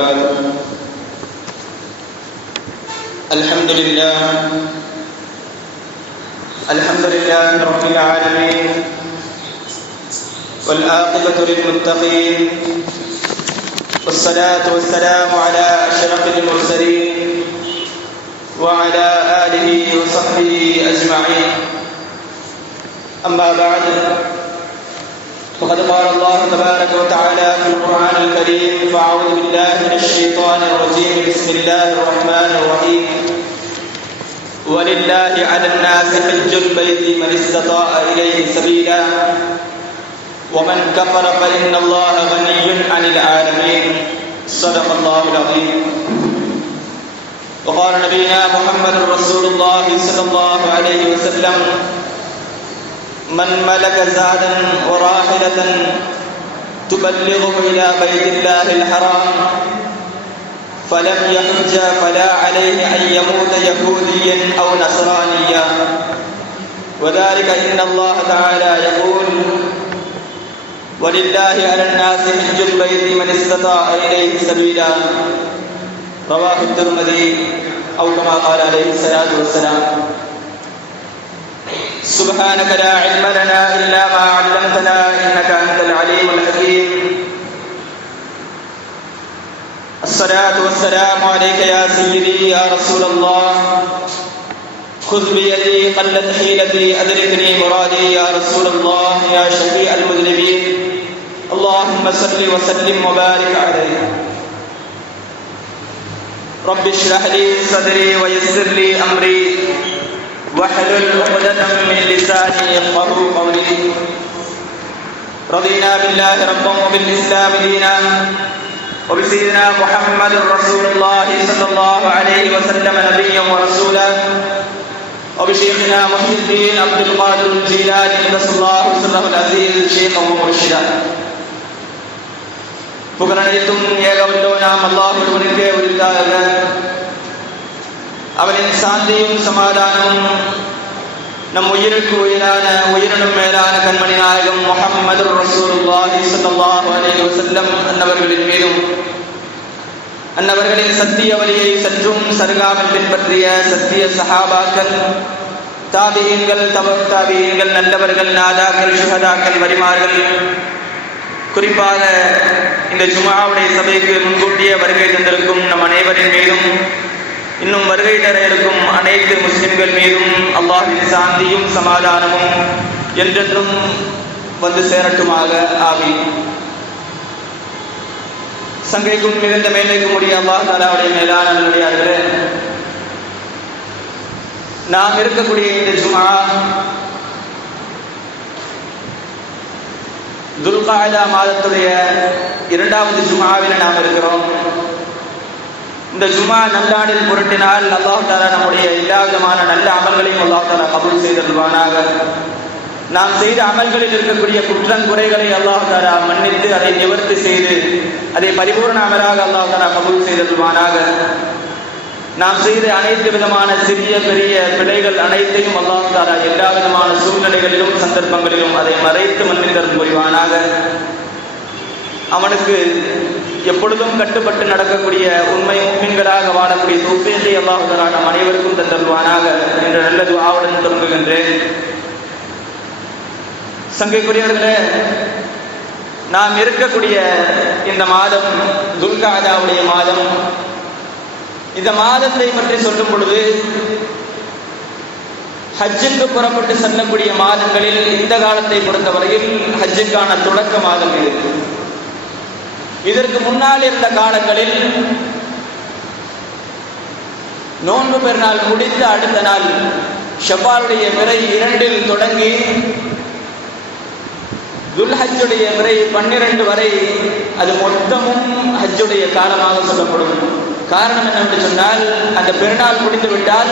وبركاته. الحمد لله رب العالمين، والعاقبة للمتقين، والصلاة والسلام على أشرف المرسلين وعلى آله وصحبه أجمعين. أما بعد، فقد قال الله تبارك وتعالى في القرآن الكريم: فأعوذ بالله من الشيطان الرجيم، بسم الله الرحمن الرحيم. ولله على الناس حج البيت من استطاع إليه سبيلا ومن كفر فإن الله غني عن العالمين. صدق الله العظيم. وقال نبينا محمد رسول الله صلى الله عليه وسلم: من ملك زادا وراحلة تبلغه إلى بيت الله الحرام فلم يحج فلا عليه أن يموت يهوديا أو نصرانيا، وذلك إن الله تعالى يقول: ولله على الناس حج البيت من استطاع إليه سبيلا. رواه الترمذي أو كما قال عليه الصلاة والسلام. سبحانك لا علم لنا إلا ما علمتنا إنك أنت العليم الحكيم. الصلاة والسلام عليك يا سيدي يا رسول الله. خذ بيدي قلت حيلتي أدركني مرادي يا رسول الله يا شفيع المذنبين. اللهم صل وسلم وبارك عليه. رب اشرح لي صدري ويسر لي أمري واحلل عقدة من لساني يفقهوا قولي. رضينا بالله ربا وبالإسلام دينا وبسيدنا محمد رسول الله صلى الله عليه وسلم نبيا ورسولا وبشيخنا محي الدين عبد القادر الجيلاني قدس الله سره العزيز شيخا ومرشدا. புகழனைத்தும் ஏகவல்லோ நாம் அல்லாஹ் ஒருவனுக்கே உரித்தாக. அவனின் சாந்தியும் சமாதானமும் நம் உயிருக்கு உயிரான உயிரினும் மேலான கண்மணி நாயகம் முஹம்மது ரசூலுல்லாஹி ஸல்லல்லாஹு அலைஹி வஸல்லம் அன்னவர்களின் மீதும், அன்னவர்களின் சத்திய வழியை சற்றும் சருகாமல் பின்பற்றிய சத்திய சஹாபாக்கள், தாபியீன்கள், தபஅ தாபியீன்கள், நல்லவர்கள், நாதாக்கள், ஷுஹதாக்கள், வலிமார்கள், குறிப்பாக இந்த ஜும்ஆவுடைய சபைக்கு முன்கூட்டிய வருகை தந்திருக்கும் நம் அனைவரின் மீதும், இன்னும் வருகை தர இருக்கும் அனைத்து முஸ்லிம்கள் மீதும் அல்லாஹ்வின் சாந்தியும் சமாதானமும் என்றென்றும் வந்து சேரட்டுமாக. ஆமீன். சங்கைக்கும் மிகுந்த மேன்மைக்கும் உரிய அல்லாஹ் தஆலாவுடைய மேலான நல்லடியார்களே, நாம் இருக்கக்கூடிய இந்த ஜும்ஆ துல்காஅதா மாதத்துடைய 2வது ஜும்ஆவில் நாம் இருக்கிறோம். இந்த ஜும்ஆ நல்லாண்டில் புரட்டினால் அல்லாஹ் தஆலா நம்முடைய எல்லா விதமான நல்ல அமல்களையும் அல்லாஹ் தஆலா கபூல் செய்தருள்வானாக. நாம் செய்த அமல்களில் இருக்கக்கூடிய குற்றங்குறைகளை அல்லாஹ் தஆலா மன்னித்து அதை நிவர்த்தி செய்து அதை பரிபூர்ண அமலாக அல்லாஹ் தஆலா கபூல் செய்தருள்வானாக. நாம் செய்த அனைத்து விதமான சிறிய பெரிய பிழைகள் அனைத்தையும் அல்லாஹ் தஆலா எல்லா விதமான சூழ்நிலைகளிலும் சந்தர்ப்பங்களிலும் அதை மறைத்து மன்னித்தருள் புரிவானாக. அவனுக்கு எப்பொழுதும் கட்டுப்பட்டு நடக்கக்கூடிய உண்மை முஃமின்களாக வாழக்கூடிய தௌஃபீகை அல்லாஹ் தஆலா நம் அனைவருக்கும் தந்தருள்வானாக என்ற நல்ல துஆவுடன் தொடங்குகின்றேன். சங்கைக்குரியவர்களே, நாம் இருக்கக்கூடிய இந்த மாதம் துல்காஅதாவுடைய மாதம். இந்த மாதத்தை பற்றி சொல்லும் பொழுது, ஹஜ்ஜுக்கு புறப்பட்டு செல்லக்கூடிய மாதங்களில் இந்த காலத்தை பொறுத்தவரையில் ஹஜ்ஜுக்கான தொடக்க மாதம் இது. இதற்கு முன்னால் இருந்த காலங்களில் நோன்பு பெருநாள் முடித்த அடுத்த நாள் ஷவ்வாலுடைய பிறை 2 தொடங்கி துல்ஹஜ்ஜுடைய பிறை 12 வரை அது மொத்தமும் ஹஜ்ஜுடைய காலமாக சொல்லப்படும். காரணம் என்னவென்று சொன்னால், அந்த பெருநாள் முடித்து விட்டால்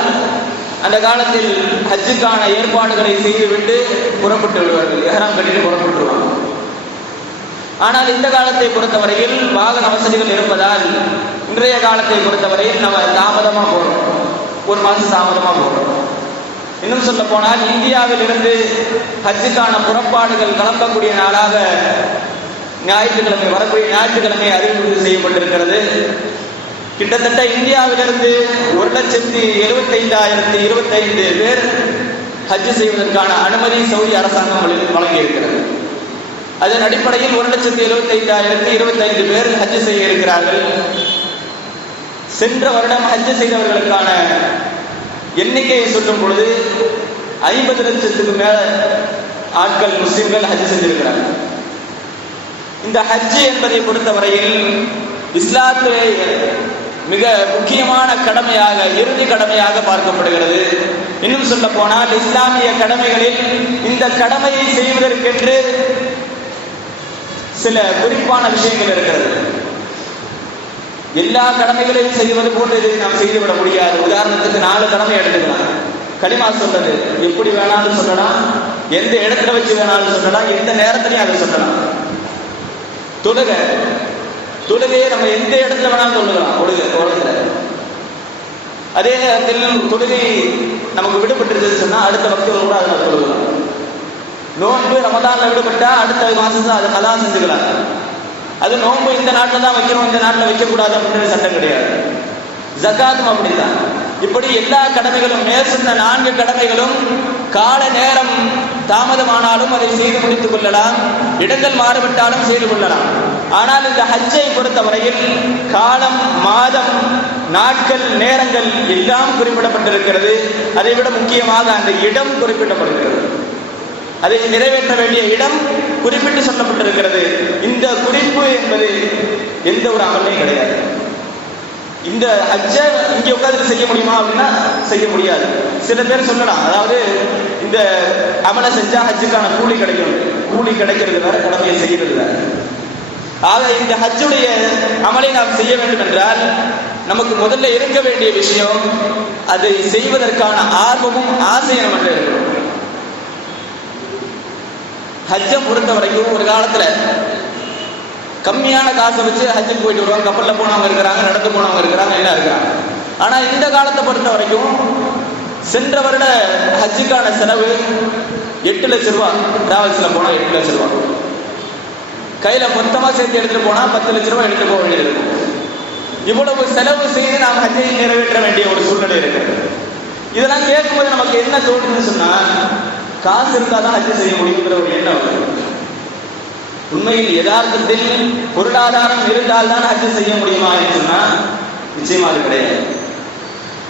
அந்த காலத்தில் ஹஜ்ஜுக்கான ஏற்பாடுகளை செய்துவிட்டு புறப்பட்டு விடுவார்கள், இஹ்ராம் கட்டிட்டு புறப்பட்டுருவாங்க. ஆனால் இந்த காலத்தை பொறுத்தவரையில் வாகன வசதிகள் இருப்பதால் இன்றைய காலத்தை பொறுத்தவரையில் நம்ம தாமதமாக போகிறோம், 1 மாதம் தாமதமாக போகிறோம். இன்னும் சொல்ல போனால் இந்தியாவில் இருந்து ஹஜ்ஜுக்கான புறப்பாடுகள் கிளம்பக்கூடிய நாளாக ஞாயிற்றுக்கிழமை, வரக்கூடிய ஞாயிற்றுக்கிழமை அறிவிப்பு செய்யப்பட்டிருக்கிறது. கிட்டத்தட்ட இந்தியாவிலிருந்து 1,75,025 பேர் ஹஜ் செய்வதற்கான அனுமதி சவுதி அரசாங்கம் வழங்கியிருக்கிறது. அதன் அடிப்படையில் 1,75,025 பேர் ஹஜ் செய்ய இருக்கிறார்கள். சென்ற வருடம் ஹஜ் செய்தவர்களுக்கான எண்ணிக்கையை சொல்லும் பொழுது 50 லட்சத்துக்கு மேல ஆட்கள் முஸ்லிம்கள் ஹஜ் செஞ்சிருக்கிறார்கள். இந்த ஹஜ் என்பதை பொறுத்தவரையில் இஸ்லாத்திலே மிக முக்கியமான கடமையாக, இறுதி கடமையாக பார்க்கப்படுகிறது. இன்னும் சொல்ல போனால் இஸ்லாமிய கடமைகளில் இந்த கடமையை செய்வதற்கென்று சில குறிப்பான விஷயங்கள் இருக்கிறது. எல்லா கடமைகளையும் செய்வது போன்று இதை நாம் செய்துவிட முடியாது. உதாரணத்துக்கு 4 கடமை எடுத்துக்கலாம். கலிமா சொல்றது எப்படி வேணாலும் சொல்லலாம், எந்த இடத்துல வச்சு வேணாலும் சொல்லலாம், எந்த நேரத்திலையும் அதை சொல்லலாம். தொழுகையை நம்ம எந்த இடத்துல வேணாலும் சொல்லலாம். உலகத்துல அதே நேரத்தில் தொழுகை நமக்கு விடுபட்டு சொன்னா அடுத்த பக்தர்கள் கூட அதை தொழுகலாம். நோன்பு ரமதான்ல விடுபட்டா அடுத்த மாசம் அதை கலா செஞ்சுக்கலாம். அது நோன்பு இந்த நாட்டில் தான் வைக்கணும், இந்த நாட்டில் வைக்கக்கூடாது அப்படின்னு சட்டம் கிடையாது. ஜகாத்தும் அப்படித்தான். இப்படி எல்லா கடமைகளும், மேற் சொன்ன 4 கடமைகளும் கால நேரம் தாமதமானாலும் அதை செய்து முடித்துக் கொள்ளலாம், இடங்கள் மாறுபட்டாலும் செய்து கொள்ளலாம். ஆனால் இந்த ஹஜ்ஜை பொறுத்தவரையில் காலம், மாதம், நாட்கள், நேரங்கள் எல்லாம் குறிப்பிடப்பட்டிருக்கிறது. அதை விட முக்கியமாக அந்த இடம் குறிப்பிடப்படுகிறது. அதை நிறைவேற்ற வேண்டிய இடம் குறிப்பிட்டு சொல்லப்பட்டிருக்கிறது. இந்த குறிப்பு என்பது எந்த ஒரு அமலையும் கிடையாது. இந்த ஹஜ்ஜை இங்கே உட்கார்ந்து செய்ய முடியுமா அப்படின்னா செய்ய முடியாது. சில பேர் சொல்லலாம், அதாவது இந்த அமலை செஞ்சா ஹஜ்ஜுக்கான கூலி கிடைக்கும். கூலி கிடைக்கிறது வேற, கடமையை செய்கிறது வேற. ஆக இந்த ஹஜ்ஜுடைய அமலை நாம் செய்ய வேண்டும் என்றால் நமக்கு முதல்ல இருக்க வேண்டிய விஷயம் அதை செய்வதற்கான ஆர்வமும் ஆசையும் நம்மகிட்ட இருக்கணும். ஹஜ்ஜை பொறுத்த வரைக்கும் ஒரு காலத்துல கம்மியான காசை வச்சு ஹஜ்ஜுக்கு போயிட்டு வருவாங்க. கப்பல்ல போனவங்க இருக்கிறாங்க, நடந்து போனவங்க இருக்கிறாங்க, எல்லாம் இருக்கிறாங்க. ஆனா இந்த காலத்தை பொறுத்த வரைக்கும் சென்ற வருட ஹஜ்ஜுக்கான செலவு 8 லட்சம் ரூபாய். டிராவல்ஸ்ல போனா 8 லட்சம் ரூபாய். கையில மொத்தமா சேர்த்து எடுத்துட்டு போனா 10 லட்சம் ரூபாய் எடுத்து போக வேண்டியது இருக்கும். இவ்வளவு செலவு செய்து நாம் ஹஜ்ஜை நிறைவேற்ற வேண்டிய ஒரு சூழ்நிலை இருக்கிறது. இதெல்லாம் கேட்கும்போது நமக்கு என்ன தோணுதுன்னு சொன்னா, காசு இருந்தால் தான் ஹஜ் செய்ய முடியுங்கிற ஒரு எண்ணம். உண்மையில் யதார்த்தத்தில் பொருளாதாரம் இருந்தால் தான் ஹஜ் செய்ய முடியுமா என்று சொன்னா நிச்சயமா அது கிடையாது.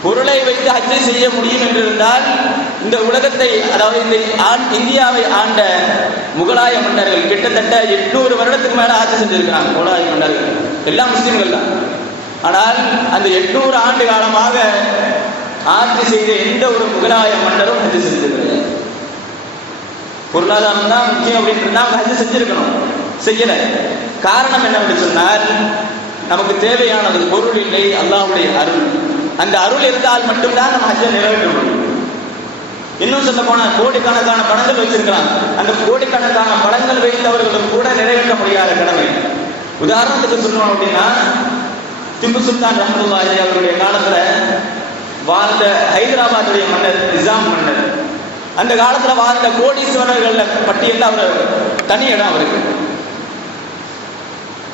பொருளை வைத்து ஹஜ் செய்ய முடியும் என்று இருந்தால் இந்த உலகத்தை, அதாவது இந்த இந்தியாவை ஆண்ட முகலாய மன்னர்கள் கிட்டத்தட்ட 800 வருடத்துக்கு மேல ஆட்சி செஞ்சிருக்கிறாங்க. முகலாய மன்னர்கள் எல்லாம் முஸ்லிம்கள் தான். ஆனால் அந்த 800 ஆண்டு காலமாக ஆட்சி செய்த எந்த ஒரு முகலாய மன்னரும் ஹஜ் செஞ்சிருக்கிறது. பொருளாதாரம் தான் முக்கியம் அப்படின்றா ஹஜ் செஞ்சிருக்கணும், செய்யல. காரணம் என்னவென்று சொன்னால் நமக்கு தேவையானது பொருள் இல்லை, அல்லாஹ்வுடைய அருள். அந்த அருள் இருந்தால் மட்டும்தான் நம்ம ஹஜ்ஜை நிறைவேற்ற முடியும். இன்னும் சொல்ல போனா கோடிக்கணக்கான பணங்கள் வச்சிருக்கலாம். அந்த கோடிக்கணக்கான பணங்கள் வைத்தவர்களும் கூட நிறைவேற்ற முடியாத கடமை. உதாரணத்துக்கு சொல்லணும் அப்படின்னா, திப்பு சுல்தான் ரஹ்மத்துல்லாஹி அவருடைய காலத்துல வாழ்ந்த ஹைதராபாத்துடைய மன்னர் நிசாம் மன்னர், அந்த காலத்துல வாழ்ந்த கோடீஸ்வரர்கள் பட்டியலில் அவர் தனி இடம் அவருக்கு.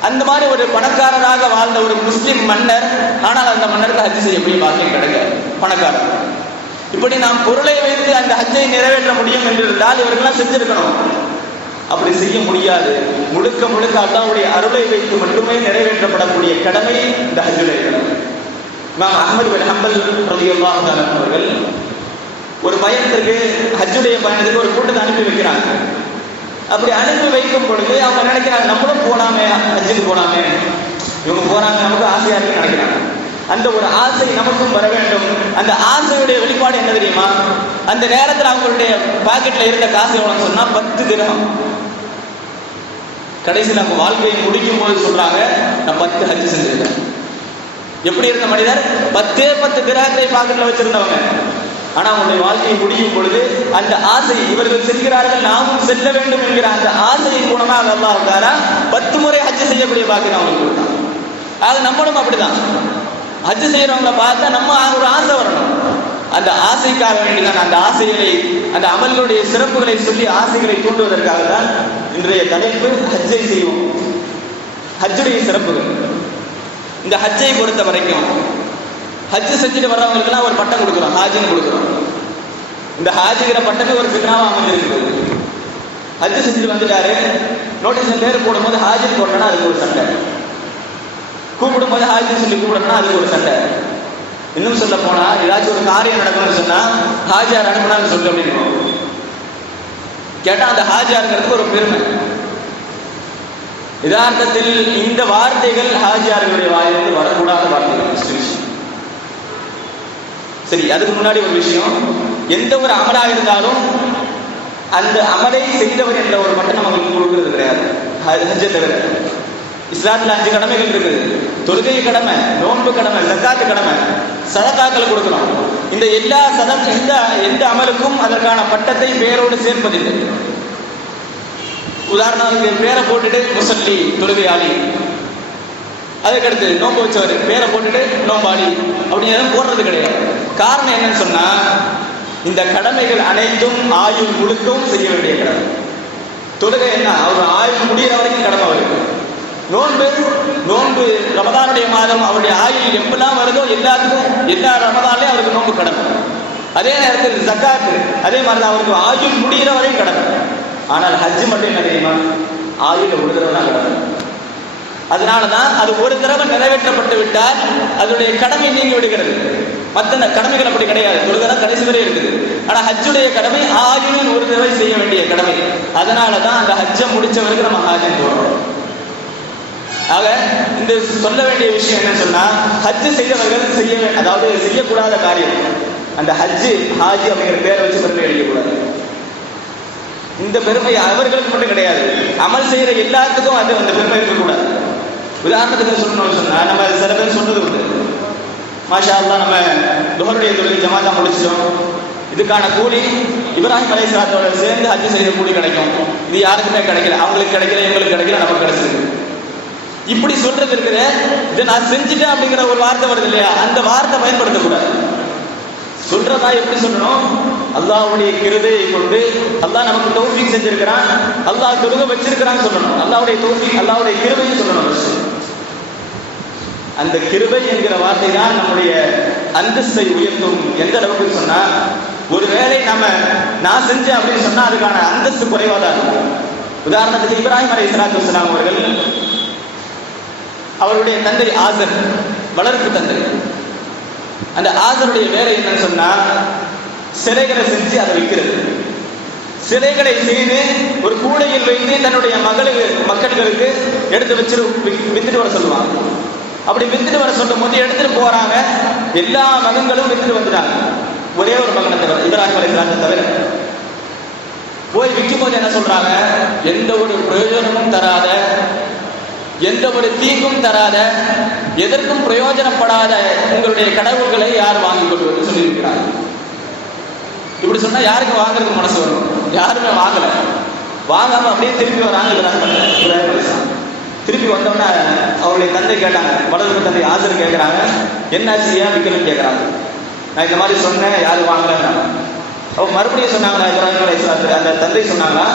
அந்த மாதிரி ஒரு பணக்காரராக வாழ்ந்த ஒரு முஸ்லிம் மன்னர், ஆனால் அந்த மன்னருக்கு ஹஜ் செய்யக்கூடிய பாக்கியம் கிடைக்காது, பணக்காரர். இப்படி நாம் பொருளை வைத்து அந்த ஹஜ்ஜை நிறைவேற்ற முடியும் என்று இருந்தால் இவர்கள்லாம் செஞ்சிருக்கணும். அப்படி செய்ய முடியாது. முழுக்க முழுக்க அல்லாஹ்வுடைய அருளை வைத்து மட்டுமே நிறைவேற்றப்படக்கூடிய கடமை இந்த ஹஜ்ஜுடைய கடமை. இமாம் அஹ்மத் பின் ஹம்பல் ரலியல்லாஹு தஆலா அவர்கள் ஒரு பயணத்திற்கு, ஹஜ்ஜுடைய பயணத்துக்கு ஒரு கூட்டத்தை அனுப்பி வைக்கிறாங்க. அப்படி அனுப்பி வைக்கும் பொழுது அவங்க நினைக்கிறாங்க, நம்மளும் போனாமே, ஹஜ்ஜுக்கு போனாமே, இவங்க போறாங்க, நமக்கு ஆசையா இருக்குன்னு நினைக்கிறாங்க. அந்த ஒரு ஆசை நமக்கும் வர வேண்டும். அந்த ஆசையுடைய வெளிப்பாடு என்ன தெரியுமா? அந்த நேரத்தில் அவங்களுடைய பாக்கெட்ல இருந்த காசு எவ்வளவு சொன்னா 10 திரகம். கடைசியில் அவங்க வாழ்க்கையை முடிக்கும் போது சொல்றாங்க, நான் 10 ஹஜ் செஞ்சிருக்கேன். எப்படி இருந்த மனிதர்? 10 திரகத்தை பாக்கெட்ல வச்சிருந்தவங்க. ஆனா அவங்களுடைய வாழ்க்கையை முடியும் பொழுது அந்த ஆசை, இவர்கள் செல்கிறார்கள் நாமும் செல்ல வேண்டும் என்கிற அந்த ஆசையின் மூலமாக அல்லாஹ் தஆலா 10 முறை ஹஜ் செய்யக்கூடிய பாக்கியம் அவங்களுக்கு கொடுத்தான். அது நம்மளும் அப்படிதான். ஹஜ் செய்யறவங்களை பார்த்தா நம்ம ஒரு ஆசை வரணும். அந்த ஆசைக்காக வேண்டிதான், அந்த ஆசைகளை, அந்த அமல்களுடைய சிறப்புகளை சொல்லி ஆசைகளை தூண்டுவதற்காக தான் இன்றைய தலைப்பு ஹஜ்ஜை செய்வோம். ஹஜ்ஜுடைய சிறப்புகள். இந்த ஹஜ்ஜை பொறுத்த வரைக்கும் ஹஜ்ஜு செஞ்சுட்டு வர்றவங்களுக்குலாம் ஒரு பட்டம் கொடுக்குறோம், ஹாஜின்னு கொடுக்குறோம். இந்த ஹாஜிங்கிற பட்டமே ஒரு ஃபித்னாவா அமைஞ்சிருக்குது. ஹஜ்ஜு செஞ்சுட்டு வந்துட்டாரு, நோட்டீஸ்ல பேர் போடும்போது ஹாஜின்னு போடணும்னா அதுக்கு ஒரு சண்டை, கூப்பிடும் போது ஹாஜின்னு சொல்லி கூப்பிடணும்னா அதுக்கு ஒரு சண்டை. இன்னும் சொல்ல போனா ஏதாச்சும் ஒரு காரியம் நடக்கணும்னு சொன்னா ஹாஜியார் அனுப்பினான்னு சொல்லு அப்படின்னு கேட்டா அந்த ஹாஜியாருங்கிறதுக்கு ஒரு பெருமை. யதார்த்தத்தில் இந்த வார்த்தைகள் ஹாஜியார்களுடைய வாயிலிருந்து வரக்கூடாத வார்த்தைகள். சரி, அதுக்கு முன்னாடி ஒரு விஷயம், எந்த ஒரு அமலாக இருந்தாலும் அந்த அமலை செய்தவர் என்ற ஒரு மட்டும் நமக்கு கொடுக்கிறது கிடையாது. ஹஜ்ஜை தவிர இஸ்லாத்துல 5 கடமைகள் இருக்குது. தொழுகை கடமை, நோன்பு கடமை, ஜக்காத்து கடமை, சதகாக்கள் கொடுக்கிறோம். இந்த எல்லா எந்த அமலுக்கும் அதற்கான பட்டத்தை பேரோடு சேர்ப்பதில்லை. உதாரணத்துக்கு பேரை போட்டுட்டு முசல்லி தொழுகையாளி, அதுக்கடுத்து நோன்பு வச்சவர் பேரை போட்டுட்டு நோம்பாளி அப்படின்னு எதுவும் போடுறது கிடையாது. காரணம் என்னன்னு சொன்னா, இந்த கடமைகள் அனைத்தும் ஆயுள் முழுக்கவும் செய்ய வேண்டிய கடமை. தொழுகை என்ன, அவர் ஆயுள் முடிகிற வரைக்கும் கடமை வருது. நோன்பு ரமதானுடைய மாதம் அவருடைய ஆயுள் எப்பெல்லாம் வருதோ எல்லாத்துக்கும் எல்லா ரமதான்லயும் அவருக்கு நோன்பு கடமை. அதே நேரத்தில் ஜக்காத்து அதே மாதிரிதான் அவருக்கு ஆயுள் முடிகிற வரையும் கடமை. ஆனால் ஹஜ்ஜு மட்டும் என்ன தெரியுமா, ஆயுள ஒரு தடவை தான் கடமை. அதனாலதான் அது ஒரு தடவை நிறைவேற்றப்பட்டு விட்டால் அதனுடைய கடமை நீங்கி விடுகிறது. மற்ற கடமைகள் அப்படி கிடையாது, தொழுகைதான் கடைசி வரை இருக்குது. ஆனா ஹஜ்ஜுடைய கடமை ஆயுளில் ஒரு தடவை செய்ய வேண்டிய கடமை. அதனாலதான் அந்த ஹஜ்ஜை முடிச்சவருக்கு நம்ம ஹாஜின்னு போடுறோம். ஆக இந்த சொல்ல வேண்டிய விஷயம் என்னன்னு சொன்னா, ஹஜ்ஜு செய்தவர்கள் அதாவது செய்யக்கூடாத காரியம் அந்த ஹஜ்ஜு ஹாஜி அப்படிங்கிற பேரை வச்சு பெருமை அடிக்கக்கூடாது. இந்த பெருமை அவர்களுக்கு மட்டும் கிடையாது, அமல் செய்யற எல்லாத்துக்கும் அது அந்த பெருமை இருக்கக்கூடாது. உதாரணத்துக்கு சொல்லணும்னு சொன்னா, நம்ம சில பேர் சொன்னது உண்டு, மாஷா அல்லாஹ் நம்ம துஹருடைய தொழுகை ஜமாத்தா முடிச்சிட்டோம், இதுக்கான கூலி இப்ராஹிம் அலைஹிஸ்ஸலாத்தோட சேர்ந்து ஹஜ்ஜு செய்யற கூலி கிடைக்கும். இது யாருக்குமே கிடைக்கல, அவங்களுக்கு கிடைக்கல, இவங்களுக்கு கிடைக்கல, நமக்கு கிடைச்சிருக்கு. இப்படி சொல்றது இருக்குது. இதை நான் செஞ்சுட்டேன் அப்படிங்கிற ஒரு வார்த்தை வருது இல்லையா, அந்த வார்த்தை பயன்படுத்தக்கூடாது. சொல்றதா எப்படி சொல்லணும், அல்லாஹ்வுடைய கிருபையை கொண்டு அல்லாஹ் நமக்கு தௌஃபீக் செஞ்சிருக்கிறான், அல்லாஹ் தொழுகை வச்சிருக்கிறான்னு சொல்லணும். அல்லாஹ்வுடைய தௌஃபீக், அல்லாஹ்வுடைய கிருபையை சொல்லணும். அந்த கிருபை என்கிற வார்த்தை தான் நம்முடைய அந்தஸ்தை உயர்த்தும். எந்த அளவுக்கு சொன்னா, ஒருவேளை நான் செஞ்சேன் அப்படின்னு சொன்னா அதுக்கான அந்தஸ்து குறைவாதான் இருக்கும். உதாரணத்துக்கு இப்ராஹிம் அலைஹிஸ்ஸலாத்து வஸ்ஸலாம் அவர்கள், அவருடைய தந்தை ஆசர் வளர்ப்பு தந்தை. அந்த ஆசருடைய வேலை என்னன்னு சொன்னா, சிலைகளை செஞ்சு அதை விற்கிறது. சிலைகளை செய்து ஒரு கூடையில் வைத்து தன்னுடைய மக்களுக்கு எடுத்து வச்சு வித்துட்டு வர சொல்லுவாங்க. அப்படி வித்துட்டு வர சொல்லும் போது எடுத்துட்டு போறாங்க, எல்லா மகன்களும் வித்துட்டு வந்துட்டாங்க, ஒரே ஒரு மகனை தவிர, இப்ராஹிம் அலைஹிஸ்ஸலாத்தை தவிர. போய் விற்கும் போது என்ன சொல்றாங்க, எந்த ஒரு பிரயோஜனமும் தராத, எந்த ஒரு தீங்கும் தராத, எதற்கும் பிரயோஜனப்படாத உங்களுடைய கடவுள்களை யார் வாங்கிக் கொள்வது சொல்லியிருக்கிறார். இப்படி சொன்னா யாருக்கு வாங்குறதுக்கு மனசு வரும்? யாருமே வாங்கல. வாங்காம அப்படியே திருப்பி வராங்க. திருப்பி வந்தோன்னா அவருடைய தந்தை கேட்டாங்க, வளர்ப்பு தந்தை ஆசர் கேட்கிறாங்க, என்னாச்சு, ஏன் விற்கணும்னு கேட்கிறாங்க. நான் இந்த மாதிரி சொன்னேன், யாரும் வாங்கலன்னாங்க. அவங்க மறுபடியும் சொன்னாங்களா, இப்ராஹிம் அலைஹிஸ்ஸலாம் அந்த தந்தை சொன்னாங்களா,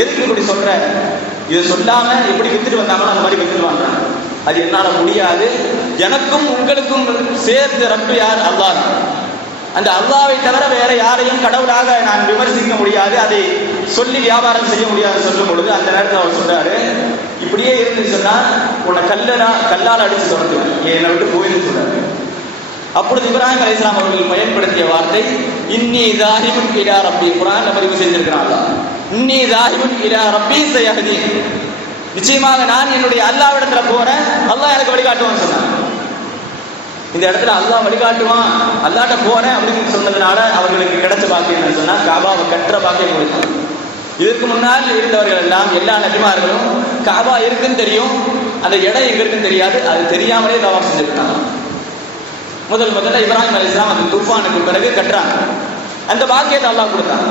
எதுக்கு இப்படி சொல்ற, இதை சொல்லாம எப்படி வித்துட்டு வந்தாங்களோ அந்த மாதிரி வித்துட்டு வாங்குறாங்க. அது என்னால முடியாது, எனக்கும் உங்களுக்கும் சேர்த்து ரப்பு யார், அல்லாஹ். அந்த அல்லாஹ்வை தவிர வேற யாரையும் கடவுளாக நான் விமர்சிக்க முடியாது, அதை சொல்லி வியாபாரம் செய்ய முடியாது சொல்லும் பொழுது அந்த நேரத்தில் அவர் சொல்றாரு, இப்படியே இருந்து சொன்னா உன்னை கல்லால் அடிச்சு தொடர்ந்துவேன், என்னை விட்டு போயிருந்து சொல்றாரு. அப்பொழுது இப்ராஹிம் அலைஹிஸ்ஸலாம் அவர்கள் பயன்படுத்திய வார்த்தை இன்னி தாஹிபுன் இலா ரப்பி. குர்ஆன்ல பதிவு செய்திருக்கிறாங்க, இன்னி தாஹிபுன் இலா ரப்பி சயஹ்தீன். நிச்சயமாக நான் என்னுடைய அல்லாஹ்விடத்துல போறேன், அல்லாஹ் எனக்கு வழிகாட்டுவான்னு சொன்னாங்க. இந்த இடத்துல அல்லாஹ் வழிகாட்டுவான், அல்லாஹ்ட்ட போறேன் அப்படின்னு சொன்னதுனால அவர்களுக்கு கிடைச்ச பாக்கியம் என்ன சொன்னா, காபாவை கற்ற பாக்கியம் கொடுத்தாங்க. இதற்கு முன்னால் இருந்தவர்கள் எல்லாம், எல்லா நபிமார்களும் காபா இருக்குன்னு தெரியும், அந்த இடம் எங்க இருக்குன்னு தெரியாது, அது தெரியாமலே தவாப் செஞ்சிருக்காங்க. முதல்ல இப்ராஹிம் அலைஹிஸ்ஸலாம் அந்த தூஃபானுக்கு பிறகு கட்டுறாங்க, அந்த பாக்கியத்தை அல்லாஹ் கொடுத்தாங்க.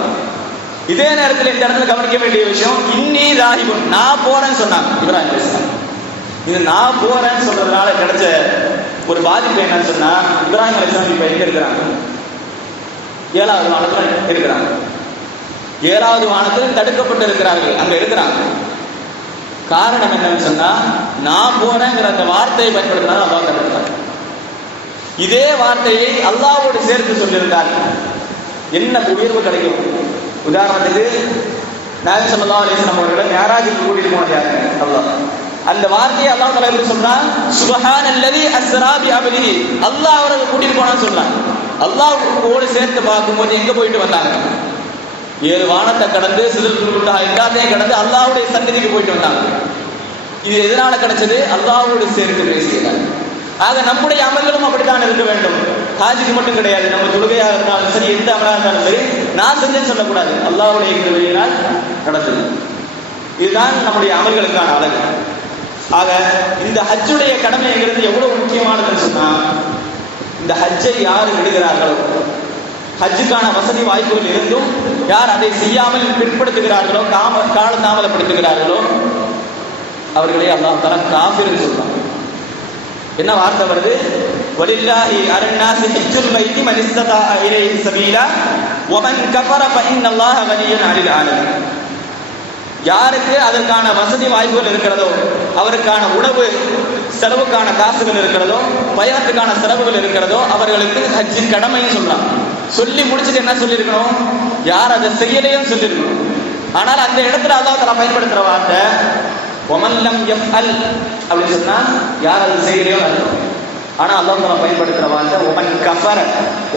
இதே நேரத்தில் இந்த இடத்துல கவனிக்க வேண்டிய விஷயம், இன்னி தாஹிபுன், நான் போறேன்னு சொன்னாங்க இப்ராஹிம் அலைஹிஸ்ஸலாம். இது நான் போறேன்னு சொல்றதுனால கிடைச்ச ஒரு பாதிப்பு என்னன்னு சொன்னா, இப்ராஹிம் அலைஹிஸ்ஸலாம் இப்ப எங்க இருக்கிறாங்க, 7வது வானத்துல இருக்கிறாங்க. 7வது வானத்தில் தடுக்கப்பட்டு இருக்கிறார்கள், அங்க இருக்கிறாங்க. காரணம் என்னன்னு சொன்னா, நான் போறேங்கிற அந்த வார்த்தையை பயன்படுத்தினாலும் அல்லாஹ் தடுக்கிறாங்க. இதே வார்த்தையை அல்லாஹ்வோடு சேர்த்து சொல்லியிருந்தார், என்ன உயர்வு கிடைக்கும்? உதாரணத்துக்கு நபி ஸல்லல்லாஹு அலைஹி வஸல்லம் அவர்களை மிஅராஜுக்கு கூட்டிட்டு போனது யாரு? அல்லாஹ். அந்த வார்த்தையை அல்லாஹ் தஆலா எப்படி சொல்றான்? சுப்ஹானல்லதி அஸ்ரா பி அப்திஹி. அல்லாஹ் அவரை கூட்டிட்டு போனான்னு சொல்றான். அல்லாஹ்வோடு சேர்த்து பார்க்கும்போது எங்க போயிட்டு வந்தாங்க? 7 வானத்தை கடந்து சிதறத்துல் முன்தஹா எல்லாத்தையும் கடந்து அல்லாஹ்வுடைய சந்நிதிக்கு போயிட்டு வந்தாங்க. இது எதனால கிடைச்சது? அல்லாஹ்வோடு சேர்த்து பேசியதால். ஆக நம்முடைய அமல்களும் அப்படித்தான் இருக்க வேண்டும். ஹாஜிக்கு மட்டும் கிடையாது, நம்ம தொழுகையாக இருந்தாலும் சரி, எந்த அமலாக இருந்தாலும் சரி, நான் செஞ்சேன்னு சொல்லக்கூடாது, அல்லாஹ்வுடைய கிருபையினால் நடந்தது. இதுதான் நம்முடைய அமல்களுக்கான அழகு. ஆக இந்த ஹஜ்ஜுடைய கடமைங்கிறது எவ்வளவு முக்கியமானதுன்னு சொன்னா, இந்த ஹஜ்ஜை யார் விடுகிறார்களோ, ஹஜ்ஜுக்கான வசதி வாய்ப்புகள் இருந்தும் யார் அதை செய்யாமல் பிற்படுத்துகிறார்களோ, காலம் தாமதப்படுத்துகிறார்களோ, அவர்களே அல்லாஹ் தஆலா காஃபிர்னு சொல்றாங்க. என்ன வார்த்தை வருது? வலில்லாஹி அலன்னாஸி ஹஜ்ஜுல் பைத்தி மன் இஸ்ததாஅ இலைஹி சபீலா வமன் கஃபர ஃபஇன்னல்லாஹ கனிய்யுன் அனில் ஆலமீன். யாருக்கு அதற்கான வசதி வாய்ப்புகள் இருக்கிறதோ, அவருக்கான உணவு செலவுக்கான காசுகள் இருக்கிறதோ, பயணத்துக்கான செலவுகள் இருக்கிறதோ, அவர்களுக்கு ஹஜ்ஜின் கடமைன்னு சொல்றாங்க. சொல்லி முடிச்சுட்டு என்ன சொல்லியிருக்கணும்? யார் அதை செய்யலையும் சொல்லியிருக்கணும். ஆனால் அந்த இடத்துல அல்லாஹ் தஆலா பயன்படுத்துற வார்த்தை வமன் லம் யஃஅல் அப்படின்னு சொன்னா யார் அதை செய்யலையோ அர்த்தம். ஆனா அல்லாஹ் தஆலா பயன்படுத்துற வார்த்தை வமன் கஃபர,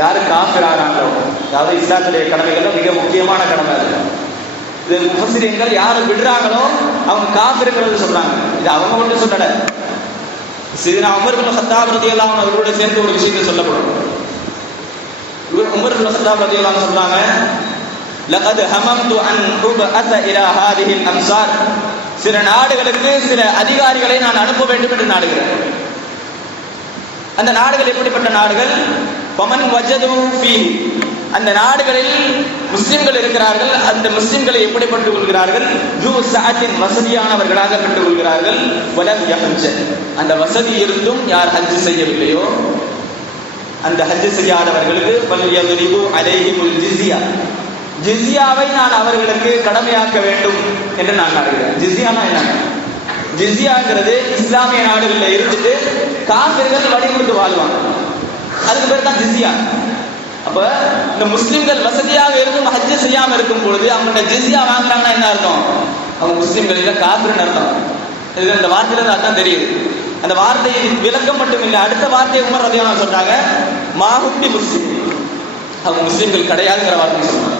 யாரு காஃபிரானாங்களோ, அதாவது இஸ்லாத்துடைய கடமைகள்ல மிக முக்கியமான கடமை அது. இது முஃபஸ்ஸிரீன்கள் யாரு விடுறாங்களோ அவங்க காஃபிர்ங்கிறது சொல்றாங்க. இது அவங்க மட்டும் சொல்லல, சையதுனா உமர் இப்னு கத்தாப் ரலியல்லாஹு அன்ஹு அவர்களோட சேர்த்து ஒரு விஷயத்தை சொல்லப்படும். உமர் இப்னு கத்தாப் ரலியல்லாஹு அன்ஹு சொல்றாங்க, லகத் ஹமம்து அன் உபஅஸ இலா ஹாதிஹில் அம்சார். சில நாடுகளுக்கு சில அதிகாரிகளை நான் அனுப்ப வேண்டும் என்று நாடுகிறேன். அந்த நாடுகள் எப்படிப்பட்ட நாடுகள்? ஃபமன் வஜது ஃபீஹி. அந்த நாடுகளில் முஸ்லிம்கள் இருக்கிறார்கள். அந்த முஸ்லிம்களை எப்படி பட்டுக் கொள்கிறார்கள்? ஜூ சஅத்தின், வசதியானவர்களாக பட்டுக் கொள்கிறார்கள். வலம் யஹஜ், அந்த வசதி இருந்தும் யார் ஹஜ் செய்யவில்லையோ அந்த ஹஜ் செய்யாதவர்களுக்கு ஃபல்யத்ரிபு அலைஹிமுல் ஜிஸ்யா, ஜிஸ்யாவை நான் அவர்களுக்கு கடமையாக்க வேண்டும் என்று நான் நாடுகிறேன். ஜிஸ்யானா என்ன? ஜிஸ்யாங்கிறது இஸ்லாமிய நாடுகளில் இருந்துட்டு காஃபிர்கள் வழிமுறைத்து வாழ்வாங்க, அதுக்கு பேர் தான் ஜிஸ்யா. அப்ப இந்த முஸ்லிம்கள் வசதியாக இருந்தும் ஹஜ் செய்யாம இருக்கும் பொழுது அவங்கள்ட்ட ஜிஸ்யா வாங்குறாங்கன்னா என்ன அர்த்தம்? அவங்க முஸ்லிம்கள் இல்ல, காஃபிர்னு அர்த்தம். இது அந்த வார்த்தையில அதான் தெரியுது. அந்த வார்த்தை விளக்கம் மட்டும் இல்லை, அடுத்த வார்த்தையை உமர் ரலியல்லாஹு அன்ஹு சொல்றாங்க, மாஹுப்பி முஸ்லிம், அவங்க முஸ்லிம்கள் கிடையாதுங்கிற வார்த்தை சொல்றாங்க.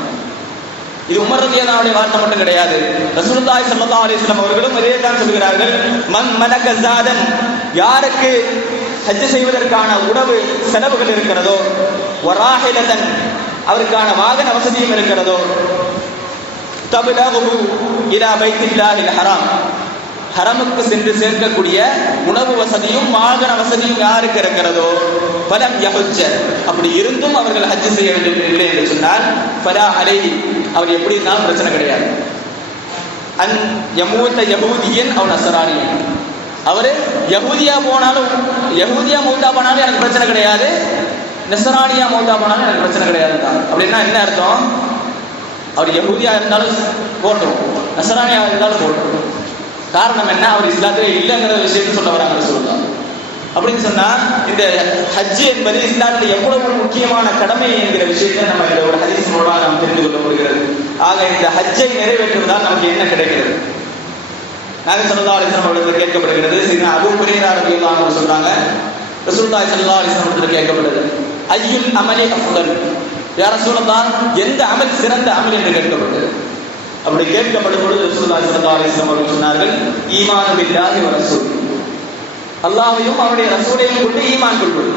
இது உமர் ரலியல்லாஹு அன்ஹுடைய வார்த்தை மட்டும் கிடையாது, ரசூலுல்லாஹி ஸல்லல்லாஹு அலைஹி வஸல்லம் அவர்களும் இதே தான் சொல்கிறார்கள். மன் மலக ஸாதன், யாருக்கு ஹஜ் செய்வதற்கான உணவு செலவுகள் இருக்கிறதோ, வராஹிலதன், அவருக்கான வாகன வசதியும் இருக்கிறதோ, தப்லகு இலா பைத்தில்லாஹில் ஹராம், ஹரமுக்கு சென்று சேர்க்கக்கூடிய உணவு வசதியும் வாகன வசதியும் யாருக்கு இருக்கிறதோ, ஃபலம் யஹஜ், அப்படி இருந்தும் அவர்கள் ஹஜ் செய்ய வேண்டும் இல்லை என்று சொன்னால், ஃபலா அலைஹி, அவர் எப்படி இருந்தாலும் பிரச்சனை கிடையாது. அன் யமூத யஹூதியன் அவ் நஸரானியன், அவரு யஹூதியா போனாலும், யஹூதியா மௌத்தா போனாலும் எனக்கு பிரச்சனை கிடையாது, நஸரானியா மௌத்தா போனாலும் எனக்கு பிரச்சனை கிடையாது. அப்படின்னா என்ன அர்த்தம்? அவர் யஹூதியா இருந்தாலும் போட்டோம், நஸரானியா இருந்தாலும் போட்டோம். காரணம் என்ன? அவர் இஸ்லாத்திலே இல்லைங்கிற விஷயத்தை சொல்ல வராங்க ரசூலுல்லாஹ். அப்படின்னு சொன்னா இந்த ஹஜ் என்பது இஸ்லாத்தில் எவ்வளவு முக்கியமான கடமை என்கிற விஷயத்தை நம்ம இந்த ஒரு ஹதீஸ் மூலமாக நாம் தெரிந்து கொள்ள முடிகிறது. ஆக இந்த ஹஜ்ஜை நிறைவேற்றுவதால் நமக்கு என்ன கிடைக்கிறது? நபி ஸல்லல்லாஹு அலைஹி வஸல்லம் அவர்கள் கேட்கப்படுகிறது. சையதுனா அபூ ஹுரைரா ரலியல்லாஹு அன்ஹு சொல்றாங்க, ரசூலுல்லாஹி ஸல்லல்லாஹு அலைஹி வஸல்லம் அவர்கள் கேட்கப்படுது, ஐயுல் அமலி அஃதல், யா ரசூலல்லாஹ், எந்த அமல் சிறந்த அமல் என்று கேட்கப்படுது. அப்படி கேட்கப்படும் பொழுது ரசூலுல்லாஹி ஸல்லல்லாஹு அலைஹி வஸல்லம் அவர்கள் சொன்னார்கள், ஈமானு பில்லாஹி வ ரசூல், அல்லாஹ்வையும் அவருடைய ரசூலையும் கொண்டு ஈமான் கொள்வது.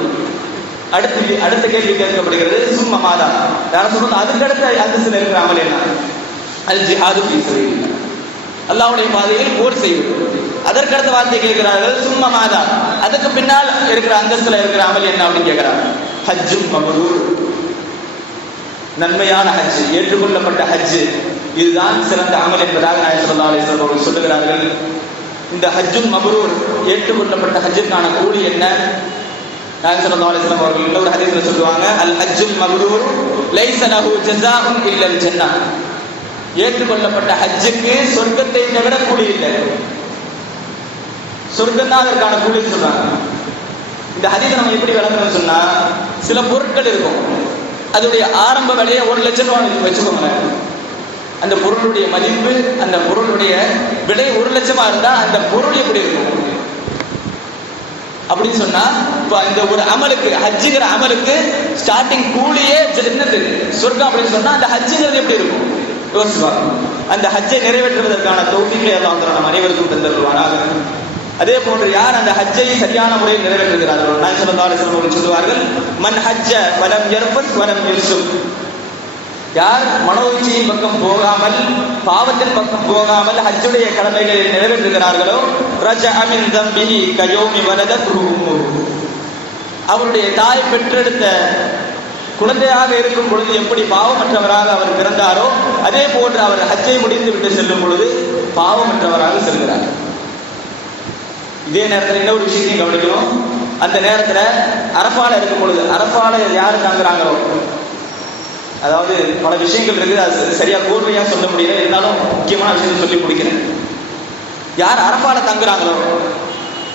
அடுத்த கேள்வி கேட்கப்படுகிறது, சும்ம மாதா, யா ரசூலல்லாஹ், அதுக்கு அடுத்த ஹதீஸ்ல இருக்கிற அமல் என்ன? அல் ஜிஹாது ஃபீ சபீலில்லாஹ், அல்லாஹ்வுடைய பாதையில் போர் செய்வது. அதற்கடுத்த வார்த்தை கேட்கிறார்கள், சும்ம மாதா, அதுக்கு பின்னால் இருக்கிற அந்தஸ்துல இருக்கிற அமல் என்ன அப்படின்னு கேட்கிறாங்க. ஹஜ்ஜும் மப்ரூர், நன்மையான ஹஜ், ஏற்றுக்கொள்ளப்பட்ட ஹஜ், இதுதான் சிறந்த அமல் என்பதாக நாயகம் ஸல்லல்லாஹு அலைஹி வஸல்லம் அவர்கள் சொல்லுகிறார்கள். இந்த ஹஜ்ஜுல் மப்ரூர், ஏற்றுக்கொள்ளப்பட்ட ஹஜ்ஜுக்கான கூலி என்ன? நாயகம் ஸல்லல்லாஹு அலைஹி வஸல்லம் அவர்கள் இன்னொரு ஹதீஸ்ல சொல்லுவாங்க, அல் ஹஜ்ஜுல் மப்ரூர் லைஸ லஹு ஜஸாஉன் இல்லல் ஜன்னah, ஏற்றுக்கொள்ளப்பட்ட ஹஜ்ஜுக்கு சொர்க்கத்தை தவிர கூலி இல்லை. சொர்க்கம் தான் அதற்கான கூலின்னு சொல்றாங்க. இந்த ஹதீஸை நம்ம எப்படி விளங்கணும்னு சொன்னா, சில பொருட்கள் இருக்கும், அதோடைய ஆரம்ப விலையை 1 லட்சம் ரூபாய் வச்சுக்கோங்க. அந்த பொருளுடைய மதிப்பு, அந்த பொருளுடைய விலை 1 லட்சமா இருந்தா அந்த பொருள் எப்படி இருக்கும் அப்படின்னு சொன்னா, இப்ப இந்த ஒரு அமலுக்கு, ஹஜ்ஜுங்கிற அமலுக்கு ஸ்டார்டிங் கூலியே என்னது சொர்க்கம் அப்படின்னு சொன்னா, அந்த ஹஜ்ஜுங்கிறது எப்படி இருக்கும் யோசிப்பாங்க. அந்த ஹஜ்ஜை நிறைவேற்றுவதற்கான தௌஃபீக்கை அல்லாஹ் தஆலா நம் அனைவருக்கும் தந்தருள்வானாக. அதே போன்று யார் அந்த ஹஜ்ஜை சரியான முறையில் நிறைவேற்றுகிறார்களோ, நபி ஸல்லல்லாஹு அலைஹி வஸல்லம் சொல்லுவார்கள், மன் ஹஜ்ஜ வலம் யர்ஃபஸ் வலம் யஃசுக், யார் மனோயிச்சையின் பக்கம் போகாமல், பாவத்தின் பக்கம் போகாமல் ஹஜ்ஜுடைய கடமைகளை நிறைவேற்றுகிறார்களோ, ரஜஅ மின் தம்பிஹி கயௌமி வலதத்ஹு உம்முஹு, அவருடைய தாய் பெற்றெடுத்த குழந்தையாக இருக்கும் பொழுது எப்படி பாவமற்றவராக அவர் பிறந்தாரோ, அதே போன்று அவர் ஹஜ்ஜை முடிந்து விட்டு செல்லும் பொழுது பாவமற்றவராக செல்கிறார். இதே நேரத்தில் இன்னொரு விஷயத்தையும் கவனிக்கணும். அந்த நேரத்தில் அரஃபால இருக்கும் பொழுது, அரஃபால யார் தாங்குறாங்களோ, அதாவது பல விஷயங்கள் இருக்குது, அது சரியா கோர்வையா சொல்ல முடியல, இருந்தாலும் முக்கியமான விஷயத்தை சொல்லி முடிக்கிறேன். யார் அரஃபால தங்குறாங்களோ,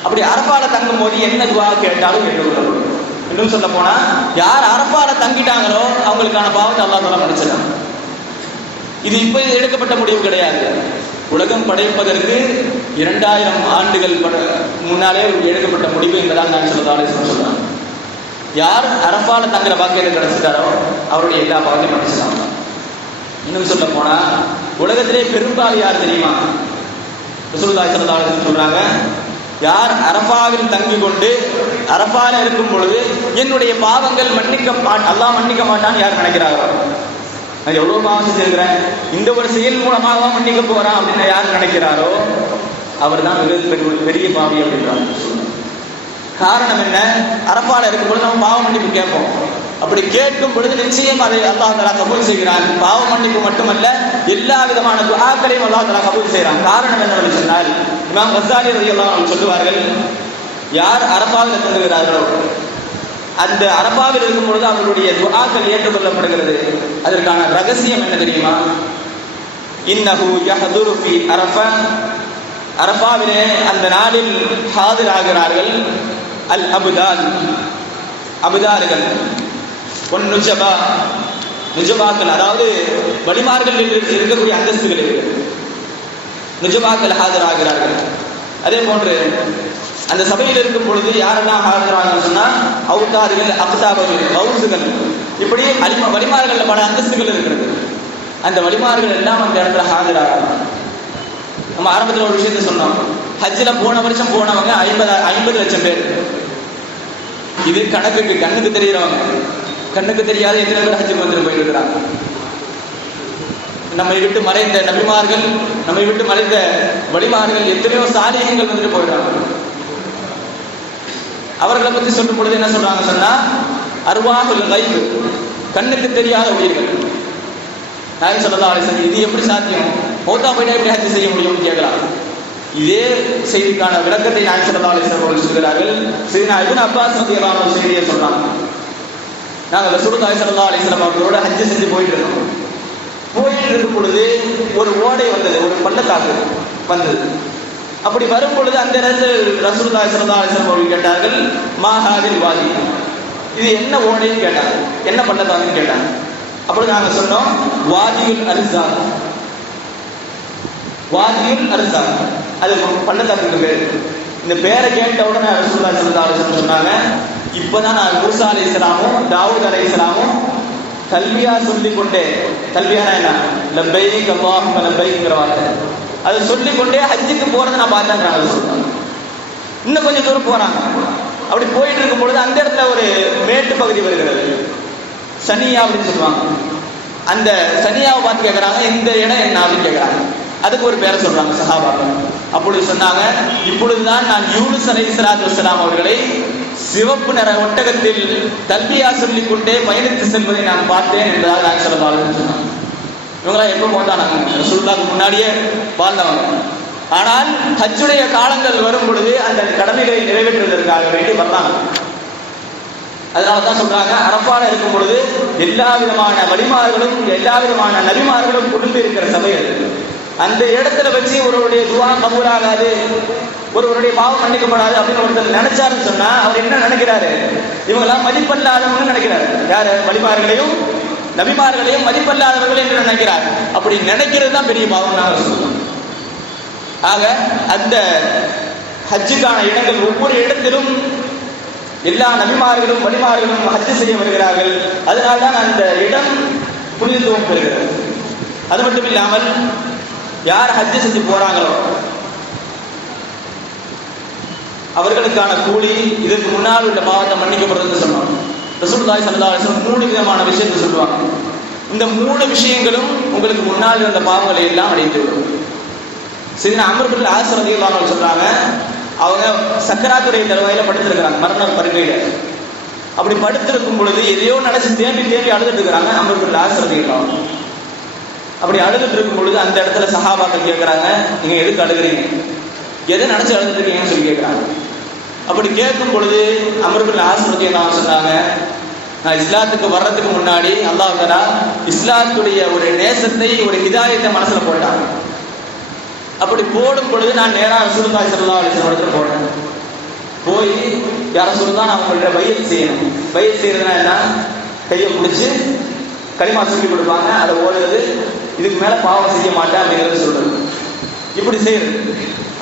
அப்படி அரஃபால தங்கும் போது என்ன துவா கேட்டாலும் கேட்டுக்கொள்ளணும். இன்னும் சொல்ல போனா, யார் அரஃபால தங்கிட்டாங்களோ அவங்களுக்கான பாவத்தை அல்லாஹ் தஆலா மன்னிச்சிட்டான். இது இப்ப எடுக்கப்பட்ட முடிவு கிடையாது. உலகம் படைப்பதற்கு 2000 ஆண்டுகள் முன்னாலே எடுக்கப்பட்ட முடிவு என்பதால் நான் சொல்றாங்க. யார் அரஃபால தங்குற பாக்கியத்தை கிடைச்சிட்டாரோ அவருடைய எல்லா பாவத்தையும் மன்னிச்சிட்டாங்க. இன்னும் சொல்ல போனா, உலகத்திலே பெரும்பாலும் யார் தெரியுமா? ரசூலுல்லாஹி ஸல்லல்லாஹு அலைஹி வஸல்லம் சொல்றாங்க, யார் அரஃபாவில் தங்கி கொண்டு அரஃபால இருக்கும் பொழுது என்னுடைய பாவங்கள் அல்லாஹ் மன்னிக்க மாட்டான்னு யார் நினைக்கிறாரோ, நான் எவ்வளவு பாவம் செஞ்சிருக்கிறேன், இந்த ஒரு செயல் மூலமாக மன்னிக்க போறான் அப்படின்னு யார் நினைக்கிறாரோ அவர் தான் பெரிய பாவி அப்படின்றாங்க. காரணம் என்ன? அரஃபால இருக்கும் பொழுது நம்ம பாவ மன்னிப்பு கேட்போம். அப்படி கேட்கும் பொழுது நிச்சயம் அதை அல்லாஹ் தஆலா கபூல் செய்கிறான். பாவ மன்னிப்பு மட்டுமல்ல, எல்லா விதமான துஆக்களையும் அல்லாஹ் தஆலா கபூல் செய்கிறான். காரணம் என்னவென்று சொன்னால், இமாம் கஸ்ஸாலி ரலியல்லாஹு அன்ஹு சொல்லுவார்கள், யார் அரஃபாவில் தங்குகிறார்களோ அந்த அரஃபாவில் இருக்கும் பொழுது அவர்களுடைய துஆக்கள் ஏற்றுக்கொள்ளப்படுகிறது. அதற்கான ரகசியம் என்ன தெரியுமா? இன்னஹு யஹதுரு ஃபி அரஃபா, அரஃபாவிலே அந்த நாளில் ஹாதிர் ஆகிறார்கள் அல் அபுதால், அபுதார்கள், ஒன் நுஜபா, நுஜபாக்கள், அதாவது வலிமார்கள் இருக்கக்கூடிய அந்தஸ்துகள் நுஜபாக்கள் ஹாதிர் ஆகிறார்கள். அதே போன்று அந்த சபையில் இருக்கும் பொழுது யாரெல்லாம் ஆகிறாங்கன்னு சொன்னா, அவுத்தார்கள், அப்தாபர்கள், கவுசுகள், இப்படி வலிமார்கள் பல அந்தஸ்துகள் இருக்கிறது. அந்த வலிமார்கள் எல்லாம் அந்த இடத்துல ஆகிறாங்க. நம்ம ஆரம்பத்தில் ஒரு விஷயத்த சொன்னோம், ஹஜ்ஜில் போன வருஷம் போனவங்க 50 லட்சம் பேர். இது கணக்குக்கு, கண்ணுக்கு தெரிகிறவங்க, கண்ணுக்கு தெரியாத எத்தனை பேர் ஹஜ்ஜுக்கு வந்துட்டு போயிட்டு இருக்கிறாங்க. நம்மை விட்டு மறைந்த நபிமார்கள், நம்மை விட்டு மறைந்த வலிமார்கள், எத்தனையோ சாலிஹீன்கள் வந்துட்டு போயிடுறாங்க. அவர்களை பற்றி சொல்லும் பொழுது என்ன சொல்றாங்க சொன்னா, அர்வாஹுல் கைப், கண்ணுக்கு தெரியாத உயிர்கள். நாயகம் ஸல்லல்லாஹு அலைஹி வஸல்லம், இது எப்படி சாத்தியம், மௌத்தா போயிட்டா எப்படி ஹஜ் செய்ய முடியும்னு கேட்கலாம். இதே செய்திக்கான விளக்கத்தை நாயகம் ஸல்லல்லாஹு அலைஹி வஸல்லம் சொல்கிறார்கள். சையதுனா இப்னு அப்பாஸ் ரலியல்லாஹு அன்ஹு செய்தியை சொல்றாங்க. நாங்கள் ரசூலுல்லாஹி ஸல்லல்லாஹு அலைஹி வஸல்லம் அவர்களோட ஹஜ் செஞ்சு போயிட்டு இருக்கோம். போயிட்டு இருக்கும் பொழுது ஒரு ஓடை வந்தது, ஒரு பள்ளத்தாக்கு வந்தது. அப்படி வரும் பொழுது அந்த நேரத்தில் ரசூலுல்லாஹி ஸல்லல்லாஹு அலைஹி வஸல்லம் அவர்கள் கேட்டார்கள், மா ஹாதில் வாதி, இது என்ன ஓடைன்னு கேட்டாங்க, என்ன பள்ளத்தாக்குன்னு கேட்டாங்க. அப்பொழுது நாங்கள் சொன்னோம், வாதியுல் அர்ஸாக், வாதியுல் அர்ஸாக், அது பள்ளத்தாக்கு பேர். இந்த பேரை கேட்ட உடனே ரசூலுல்லாஹி ஸல்லல்லாஹு அலைஹி வஸல்லம் சொன்னாங்க, இப்பதான் நான் மூசா அலைஹிஸ்ஸலாமும் தாவூத் அலைஹிஸ்ஸலாமும் தல்பியா சொல்லிக்கொண்டே, தல்பியானா என்ன, லப்பைக் அல்லாஹும்ம லப்பைக்ங்கிற வார்த்தை, அதை சொல்லிக்கொண்டே ஹஜ்ஜுக்கு போறதை நான் பார்த்தேன். இன்னும் கொஞ்சம் தூரம் போறாங்க. அப்படி போயிட்டு இருக்கும் பொழுது அந்த இடத்துல ஒரு மேட்டு பகுதி வருகிறது, சனியா அப்படின்னு சொல்லுவாங்க. அந்த சனியாவை பார்த்து கேட்கறாங்க, இந்த இடம் என்ன அப்படின்னு கேட்கறாங்க. அதுக்கு ஒரு பேரை சொல்றாங்க சஹாபாக்கள். அப்பொழுது சொன்னாங்க, இப்பொழுதுதான் நான் யூனுஸ் அலைஹிஸ்ஸலாத்து வஸ்ஸலாம் அவர்களை சிவப்பு நிற ஒட்டகத்தில் தல்பியா சொல்லிக் கொண்டே பயணித்து செல்வதை நான் பார்த்தேன் என்பதாக நாயகம் ஸல்லல்லாஹு அலைஹி வஸல்லம் சொன்னாங்க. இவங்களாம் எப்போ போதானாங்க, ரசூலுல்லாஹ்வுக்கு முன்னாடியே வாழ்ந்தவங்க. ஆனால் ஹஜ்ஜுடைய காலங்கள் வரும் பொழுது அந்த கடமைகளை நிறைவேற்றுவதற்காக வேண்டி வந்தாங்க. அதனாலதான் சொல்றாங்க, அரஃபால இருக்கும் பொழுது எல்லா விதமான வழிமார்களும் எல்லா விதமான நபிமார்களும் கொண்டு இருக்கிற சபை அது. அந்த இடத்துல வச்சு ஒருவருடைய துவா கபூலாகாது, ஒருவருடைய பாவம் மன்னிக்கப்படாது அப்படின்னு ஒருத்தர் நினைச்சாருன்னு சொன்னா அவர் என்ன நினைக்கிறாரு? இவங்கெல்லாம் மதிப்பல்லாதவங்க நினைக்கிறாரு. யாரு? வழிமார்களையும் நபிமார்களையும் மதிப்பல்லாதவர்கள் என்று நினைக்கிறார். அப்படி நினைக்கிறது தான் பெரிய பாவம் நாங்கள் சொல்லுவோம். ஆக அந்த ஹஜ்ஜுக்கான இடங்கள் ஒவ்வொரு இடத்திலும் எல்லா நபிமார்களும் வழிமார்களும் ஹஜ்ஜு செய்ய வருகிறார்கள். அதனால்தான் அந்த இடம் புனிதத்துவம் பெறுகிறது. அது மட்டும் இல்லாமல் யார் ஹஜ்ஜு செஞ்சு போறாங்களோ அவர்களுக்கான கூலி இதற்கு முன்னால் உள்ள பாவத்தை மன்னிக்கப்படுறதுன்னு சொன்னாங்க. ரசூலுல்லாஹி ஸல்லல்லாஹு அலைஹி வஸல்லம் 3 விதமான விஷயத்தை சொல்லுவாங்க. இந்த 3 விஷயங்களும் உங்களுக்கு முன்னால் இருந்த பாவங்களை எல்லாம் அடைத்து விடும். சரி, அம்ர் பின் ஆஸ் ரலியல்லாஹு அன்ஹு சொல்றாங்க, அவங்க சக்கராத்துடைய தருவாயில படுத்திருக்கிறாங்க, மரண படுக்கையில. அப்படி படுத்திருக்கும் பொழுது எதையோ நினைச்சு தேம்பி தேம்பி அழுதுட்டு இருக்கிறாங்க அம்ர் பின் ஆஸ் ரலியல்லாஹு அன்ஹு. அப்படி அழுதுட்டு இருக்கும் பொழுது அந்த இடத்துல சஹாபாக்கள் கேட்கிறாங்க, நீங்க எதுக்கு அழுகிறீங்க, எதை நினைச்சு அழுதுட்டு இருக்கீங்கன்னு சொல்லி கேட்கிறாங்க. அப்படி கேட்கும் பொழுது அம்ர் பின் ஆஸ் ரலியல்லாஹு அன்ஹு சொன்னாங்க, நான் இஸ்லாத்துக்கு வர்றதுக்கு முன்னாடி அல்லாஹ் தஆலா இஸ்லாத்துடைய ஒரு நேசத்தை ஒரு ஹிதாயத்தை மனசுல போட்டாங்க. அப்படி போடும் பொழுது நான் நேராக ரசூலுல்லாஹி ஸல்லல்லாஹு அலைஹி வஸல்லம் போனேன். போய் யா ரசூலுல்லாஹ் நான் உங்கள்கிட்ட பையத் செய்யணும். பையத் செய்யறதுனா என்ன? கையை பிடிச்சி கலிமா சொல்லி கொடுப்பாங்க, அதை ஓடுறது, இதுக்கு மேல பாவம் செய்ய மாட்டேன் அப்படிங்கிறது சொல்றது. இப்படி செய்யறது.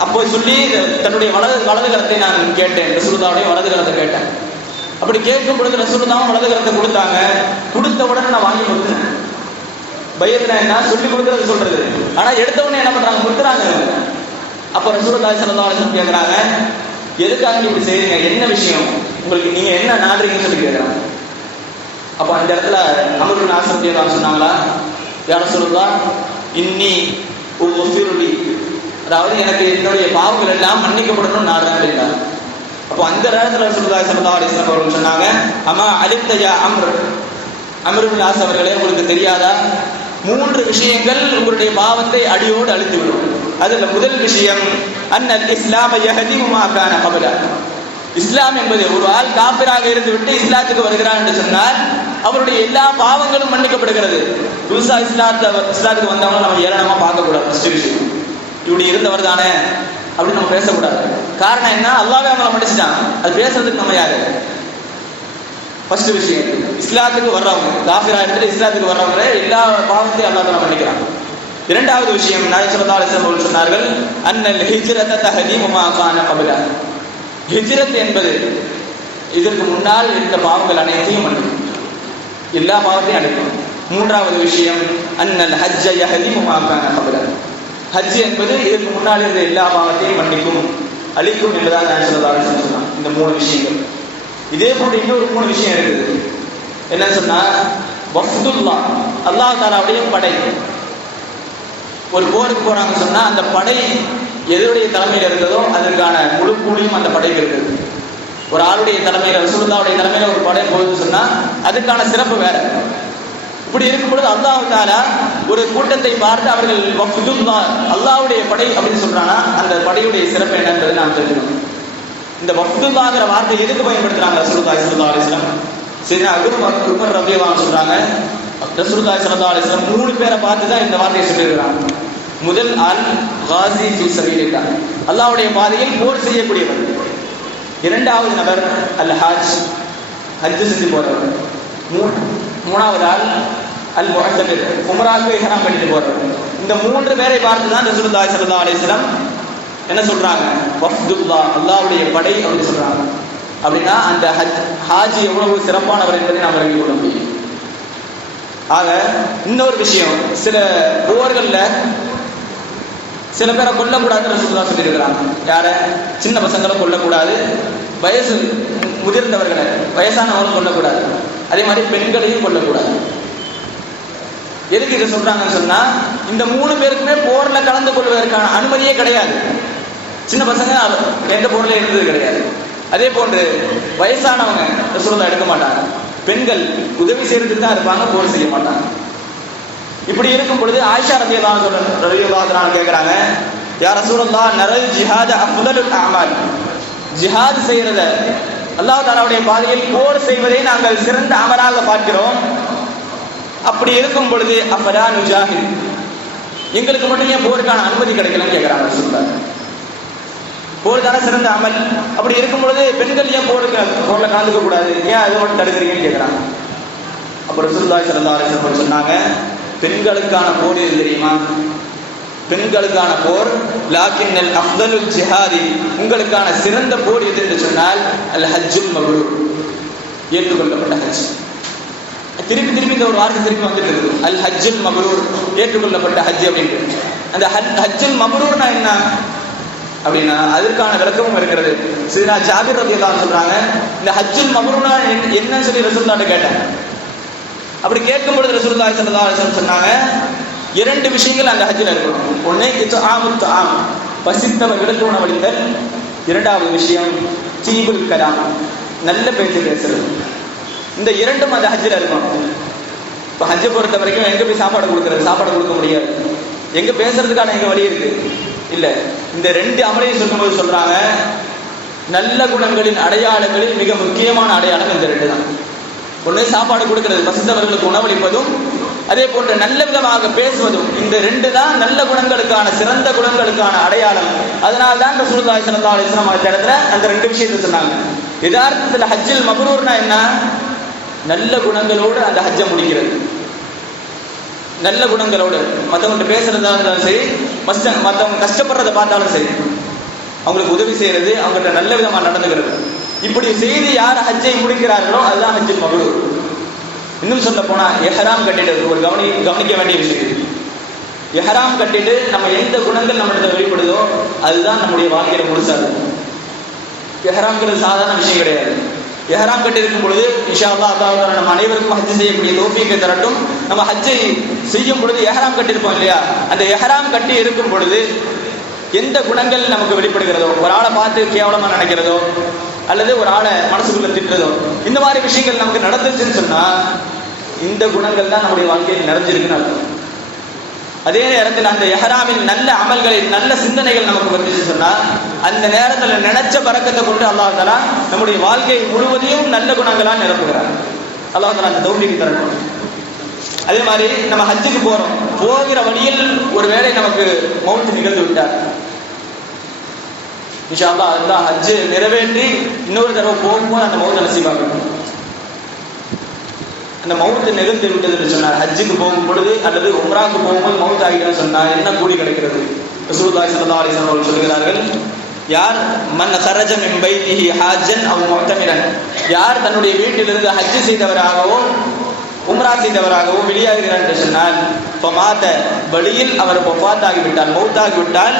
அப்போ சொல்லி தன்னுடைய வலது கரத்தை நான் கேட்டேன், ரசூலுல்லாஹ்வுடைய வலது கரத்தை கேட்டேன். அப்படி கேட்கும் பொழுது ரசூலுல்லாஹ் வலது கரத்தை கொடுத்தாங்க. கொடுத்த உடனே நான் வாங்கி கொடுத்தேன். பையத்னா என்ன? சொல்லி கொடுக்கறது சொல்றது. ஆனா எடுத்த உடனே என்ன பண்றாங்க? முத்துறாங்க. அப்ப ரசூலுல்லாஹி ஸல்லல்லாஹு அலைஹி வஸல்லம் கேக்குறாங்க, எதுக்காக இப்படி செய்றீங்க, என்ன விஷயம் உங்களுக்கு, நீங்க என்ன நாடுறீங்கன்னு சொல்லி கேட்கறாங்க. அப்ப அந்த இடத்துல அம்ர் பின் ஆஸ் ரலியல்லாஹு சொன்னாங்களா, யா ரசூலுல்லாஹ் இன்னி உஃபிருலி, அதாவது எனக்கு என்னுடைய பாவங்கள் எல்லாம் மன்னிக்கப்படணும்னு நாடுறேன் அப்படின்னா. அப்போ அந்த நேரத்தில் ரசூலுல்லாஹி ஸல்லல்லாஹு அலைஹி வஸல்லம் அவர்கள் சொன்னாங்க, அம்மா அலிப்த யா அம்ர் பின் ஆஸ் அவர்களே, உங்களுக்கு தெரியாதா 3 விஷயங்கள் உங்களுடைய பாவத்தை அடியோடு அழித்துவிடும். அதுல முதல் விஷயம் அன்னல் இஸ்லாம யஹதிமு மா கான கப்ல. இஸ்லாம் என்பது ஒரு ஆள் காபிராக இருந்து விட்டு இஸ்லாத்துக்கு வருகிறார் என்று சொன்னால் அவருடைய எல்லா பாவங்களும் மன்னிக்கப்படுகிறது. புதுசா இஸ்லாத்துக்கு வந்தவங்க நம்ம ஏளனமா பார்க்கக்கூடாது. ஃபர்ஸ்ட் விஷயம், இப்படி இருந்தவர் தானே அப்படின்னு நம்ம பேசக்கூடாது. காரணம் என்ன? அல்லாஹ்வே அவங்களை மன்னிச்சிட்டான். அது பேசுறதுக்கு நம்ம யாரு? ஃபர்ஸ்ட் விஷயம், இஸ்லாத்துக்கு வர்றவங்க, காஃபிரா எடுத்துட்டு இஸ்லாத்துக்கு வர்றவங்க எல்லா பாவத்தையும் அல்லாஹ் தஆலா மன்னிக்கிறான். இரண்டாவது விஷயம், நபி ஸல்லல்லாஹு அலைஹி வஸல்லம் சொன்னார்கள், அன்னல் ஹிஜ்ரத தஹதீமு மா கான கப்ல. ஹிஜ்ரத் என்பது இதற்கு முன்னால் இருந்த பாவங்கள் அனைத்தையும் மன்னிக்கும், எல்லா பாவத்தையும் அழிக்கும். மூன்றாவது விஷயம், அன்னல் ஹஜ்ஜ யஹதீமு மா கான கப்ல. ஹஜ் என்பது இதற்கு முன்னால் இருந்த எல்லா பாவத்தையும் மன்னிக்கும், அழிக்கும் என்பதாக நபி ஸல்லல்லாஹு அலைஹி வஸல்லம் சொன்னாங்க. இந்த 3 விஷயங்கள். இதே போன்று இன்னொரு 3 விஷயம் இருக்குது. என்னன்னு சொன்னா, வஃதுல்லாஹ், அல்லாஹ் தஆலாவுடைய படை. ஒரு போருக்கு போறாங்கன்னு சொன்னா அந்த படை எதனுடைய தலைமையில் இருந்ததோ அதற்கான முழு கூலியும் அந்த படைக்கு இருக்குது. ஒரு ஆளுடைய தலைமையில, ரசூலுல்லாஹ்வுடைய தலைமையில ஒரு படை போகுதுன்னு சொன்னா அதுக்கான சிறப்பு வேற. இப்படி இருக்கும் பொழுது அல்லாஹ் தஆலா ஒரு கூட்டத்தை பார்த்து அவர்கள் வஃதுல்லாஹ், அல்லாஹ்வுடைய படை அப்படின்னு சொல்றாங்கன்னா அந்த படையுடைய சிறப்பு என்னன்றது நாம் தெரிஞ்சுக்கணும். இந்த வஃதுல்லாஹ்ங்கற வார்த்தை எதுக்கு பயன்படுத்துறாங்க ரசூலுல்லாஹி ஸல்லல்லாஹு அலைஹி வஸல்லம்? சையதுனா உமர் ரலியல்லாஹு அன்ஹு சொல்றாங்க, ரசூலுல்லாஹி ஸல்லல்லாஹு அலைஹி வஸல்லம் 3 பேரை பார்த்து தான் இந்த வார்த்தையை சொல்லியிருக்காங்க. முதல் ஆள் காஸி ஃபீ ஸபீலில்லாஹ், அல்லாஹ்வுடைய பாதையில் போர் செய்யக்கூடியவர். இரண்டாவது நபர் அல் ஹஜ், ஹஜ் செஞ்சு போறவர். மூணாவது ஆள் அல் முஅத்தமிர், உம்ராவுக்கு இஹ்ராம் பண்ணிட்டு போறவர். இந்த 3 பேரை பார்த்து தான் ரசூலுல்லாஹி ஸல்லல்லாஹு அலைஹி வஸல்லம் என்ன சொல்றாங்க? வஃதுல்லாஹ், அல்லாஹ்வுடைய படை அப்படின்னு சொல்றாங்க. அப்படின்னா அந்த ஹாஜி எவ்வளவு சிறப்பானவர் என்பதை நாம் விளங்கிக் கொள்ள முடியும். ஆக இன்னொரு விஷயம், சில போர்கள்ல சில பேரை கொல்லக்கூடாதுன்னு ரசூலுல்லாஹ் சொல்லியிருக்கிறாங்க. யார? சின்ன பசங்களை கொல்லக்கூடாது, வயசு முதிர்ந்தவர்களை, வயசானவங்களை கொல்லக்கூடாது, அதே மாதிரி பெண்களையும் கொல்லக்கூடாது. எதுக்கு இதை சொல்றாங்கன்னு சொன்னா, இந்த 3 பேருக்குமே போர்ல கலந்து கொள்வதற்கான அனுமதியே கிடையாது. சின்ன பசங்க எந்த போர்ல இருந்தது கிடையாது. அதே போன்று வயசானவங்க ரசூலுல்லாஹ் எடுக்க மாட்டாங்க, பெண்கள் உதவி செய்யறதுக்கு தான் இருப்பாங்க, போர் செய்ய மாட்டாங்க. இப்படி இருக்கும் பொழுது ஆயிஷா ரலியல்லாஹு அன்ஹா கேட்கிறாங்க, யா ரசூலுல்லாஹ் நரல் ஜிஹாத அஃதலுல் அமால், ஜிஹாத் செய்யறத அல்லாஹ் தஆலாவுடைய பாதையில் போர் செய்வதை நாங்கள் சிறந்த அமலாக பார்க்கிறோம். அப்படி இருக்கும் பொழுது அஃபலா நுஜாஹித், எங்களுக்கு மட்டும் ஏன் போருக்கான அனுமதி கிடைக்கலன்னு கேட்கிறாங்க. சொல்றாங்க போர் தானே சிறந்த அமல், அப்படி இருக்கும் பொழுது பெண்கள் ஏன் போர்ல கலந்துக்க கூடாது, ஏன் அது மட்டும் தடுக்கிறீங்கன்னு கேட்கிறாங்க. அப்ப ரசூலுல்லாஹி ஸல்லல்லாஹு அலைஹி வஸல்லம் சொன்னாங்க, பெண்களுக்கான போர் எது தெரியுமா? பெண்களுக்கான போர் லாக்கின்னல் அஃதலுல் ஜிஹாதி, உங்களுக்கான சிறந்த போர் எது என்று சொன்னால் அல் ஹஜ்ஜுல் மப்ரூர், ஏற்றுக்கொள்ளப்பட்ட ஹஜ். திருப்பி திருப்பி இந்த ஒரு வார்த்தை திருப்பி வந்துட்டு இருக்குது, அல் ஹஜ்ஜுல் மப்ரூர், ஏற்றுக்கொள்ளப்பட்ட ஹஜ் அப்படின்ட்டு. அந்த ஹஜ்ஜுல் மப்ரூர்னா என்ன அப்படின்னா அதற்கான விளக்கமும் இருக்கிறது. சையதுனா ஜாபிர் ரலியல்லாஹு அன்ஹு சொல்றாங்க, இந்த ஹஜ்ஜுல் மப்ரூர்னா என்னன்னு சொல்லி ரசூலுல்லாஹ்ட்ட கேட்டேன். அப்படி கேட்கும்பொழுது ரசூலுல்லாஹி ஸல்லல்லாஹு அலைஹி வஸல்லம் சொன்னாங்க, இரண்டு விஷயங்கள் அந்த ஹஜ்ஜில் இருக்கணும். ஒண்ணு இத்ஆமுத் தஆம், பசித்தவர்களுக்கு உணவளித்தல். இரண்டாவது விஷயம் தீபுல் கலாம், நல்ல பேச்சு பேசுறது. இந்த இரண்டும் அந்த ஹஜ்ஜில் இருக்கணும். இப்போ ஹஜ்ஜை பொறுத்த வரைக்கும் எங்க போய் சாப்பாடு கொடுக்கறது, சாப்பாடு கொடுக்க முடியாது. எங்க பேசுறதுக்கான எங்க வழி இருக்கு இல்ல. இந்த ரெண்டு அமலையும் சொல்லும்போது சொல்றாங்க, நல்ல குணங்களின் அடையாளங்களில் மிக முக்கியமான அடையாளம் இந்த ரெண்டு தான். ஒண்ணு சாப்பாடு கொடுக்கிறது, பசித்தவர்களுக்கு உணவளிப்பதும், அதே போன்ற நல்ல விதமாக பேசுவதும். இந்த ரெண்டு தான் நல்ல குணங்களுக்கான சிறந்த குணங்களுக்கான அடையாளம். அதனால்தான் ரசூலுல்லாஹி ஸல்லல்லாஹு அலைஹி வஸல்லம் அந்த ரெண்டு விஷயத்தை சொன்னாங்க. யதார்த்தத்தில் ஹஜ்ஜுல் மப்ரூர்னா என்ன? நல்ல குணங்களோடு அந்த ஹஜ்ஜை முடிக்கிறது. நல்ல குணங்களோடு மற்றவங்க பேசுறதா இருந்தாலும் சரி, மற்றவங்க கஷ்டப்படுறதை பார்த்தாலும் சரி, அவங்களுக்கு உதவி செய்யறது, அவங்கள்ட்ட நல்ல விதமாக நடந்துக்கிறது. இப்படி செய்து யார் ஹஜ்ஜை முடிக்கிறார்களோ அதுதான் ஹஜ்ஜுல் மப்ரூர். இன்னும் சொல்ல போனா எஹ்ராம் கட்டிட்டு ஒரு கவனிக்க வேண்டிய விஷயம். எஹ்ராம் கட்டிட்டு நம்ம எந்த குணங்கள் நம்மகிட்ட வெளிப்படுதோ அதுதான் நம்முடைய வாழ்க்கையில முழுசாது. எஹ்ராம்ங்கிறது சாதாரண விஷயம் கிடையாது. எஹ்ராம் கட்டி இருக்கும் பொழுது இன்ஷா அல்லாஹ் அல்லாஹ் நம்ம அனைவருக்கும் ஹஜ் செய்யக்கூடிய தௌஃபீக்கை தரட்டும். நம்ம ஹஜ்ஜை செய்யும் பொழுது எஹ்ராம் கட்டியிருப்போம் இல்லையா, அந்த எஹ்ராம் கட்டி இருக்கும் பொழுது எந்த குணங்கள் நமக்கு வெளிப்படுகிறதோ, ஒரு ஆளை பார்த்து கேவலமா நினைக்கிறதோ அல்லது ஒரு ஆளை மனசுக்குள்ள திட்டுறதோ, இந்த மாதிரி விஷயங்கள் நமக்கு நடந்துச்சுன்னு சொன்னா இந்த குணங்கள் தான் நம்முடைய வாழ்க்கையில் நிறைஞ்சிருக்குன்னு அர்த்தம். அதே நேரத்தில் அந்த எஹ்ராமில் நல்ல அமல்களில் நல்ல சிந்தனைகள் நமக்கு வந்துச்சு சொன்னா அந்த நேரத்தில் நினைச்ச பரக்கத்தை கொண்டு அல்லாஹ் தஆலா நம்முடைய வாழ்க்கை முழுவதையும் நல்ல குணங்களால் நிரப்புகிறார். அல்லாஹ் தஆலா அந்த தௌஃபீக் தரணும். அதே மாதிரி நம்ம ஹஜ்ஜுக்கு போறோம், போகிற வழியில் ஒருவேளை நமக்கு மௌத் நிகழ்ந்து விட்டார், இன்ஷா அல்லாஹ் அல்லாஹ் ஹஜ்ஜு நிறைவேற்றி இன்னொரு தடவை போகும்போது அந்த மௌத் நசீபாகணும். அந்த மௌத்து நிகழ்ந்து விட்டது என்று சொன்னார். ஹஜ்ஜுக்கு போகும் பொழுது அல்லது உம்ராவுக்கு போகும்போது மௌத் ஆகிட்டான்னு சொன்னால் என்ன கூலி கிடைக்கிறது? ரசூலுல்லாஹி ஸல்லல்லாஹு அலைஹி வஸல்லம் சொல்கிறார்கள், யார் மன் கரஜ மின் பைத்திஹி ஹாஜ்ஜன் அவ் முஅ்தமிரன், யார் தன்னுடைய வீட்டிலிருந்து ஹஜ் செய்தவராகவோ உம்ரா செய்தவராகவோ வெளியாகிறார் என்று சொன்னால் ஃபமாத, வழியில் அவர் வஃபாத் ஆகிவிட்டால், மௌத் ஆகிவிட்டால்,